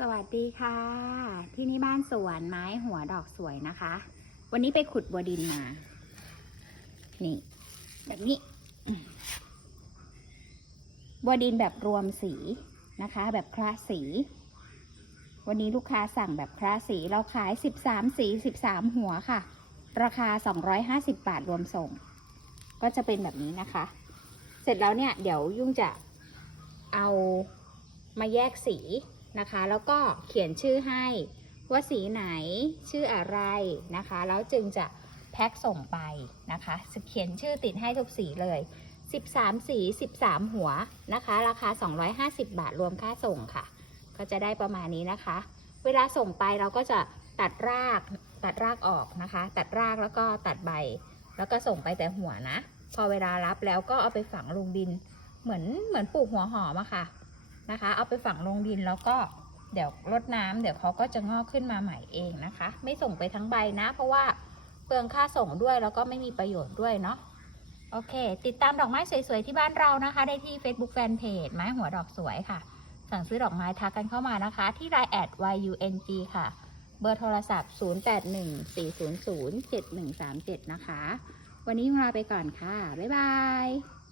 สวัสดีค่ะ ที่นี่บ้านสวนไม้หัวดอกสวยนะคะ วันนี้ไปขุดบัวดินมา นี่ แบบนี้ บัวดินแบบรวมสีนะคะ แบบคลาสสี วันนี้ลูกค้าสั่งแบบคลาสสีเราขาย 13 สี 13 หัวค่ะ ราคา 250 บาทรวมส่ง ก็จะเป็นแบบนี้นะคะ เสร็จแล้วเนี่ย เดี๋ยวยุ่งจะเอามาแยกสี นะคะ แล้วก็เขียนชื่อให้ว่าสีไหนชื่ออะไรนะคะ แล้วจึงจะแพ็คส่งไปนะคะเขียนชื่อติดให้ทุกสีเลย 13 สี 13 หัวนะคะ ราคา 250 บาทรวมค่าส่งค่ะ ก็จะได้ประมาณนี้นะคะ เวลาส่งไปเราก็จะตัดรากตัดรากออกนะคะ ตัดรากแล้วก็ตัดใบ แล้วก็ส่งไปแต่หัวนะ พอเวลารับแล้วก็เอาไปฝังลงดิน เหมือนเหมือนปลูกหัวหอมอะค่ะ นะคะ เอาไปฝังลงดินแล้วก็เดี๋ยวรดน้ำเดี๋ยวเขาก็จะงอกขึ้นมาใหม่เองนะคะ ไม่ส่งไปทั้งใบนะ เพราะว่าเปลืองค่าส่งด้วยแล้วก็ไม่มีประโยชน์ด้วยเนาะโอเค ติดตามดอกไม้สวยๆที่บ้านเรานะคะ ได้ที่ Facebook Fanpage ไม้หัวดอกสวยค่ะ สั่งซื้อดอกไม้ทักกันเข้ามานะคะ ที่ line แอด YUNG ค่ะ เบอร์โทรศัพท์ 0814007137 นะคะ วันนี้ลาไปก่อนค่ะ บ๊ายบาย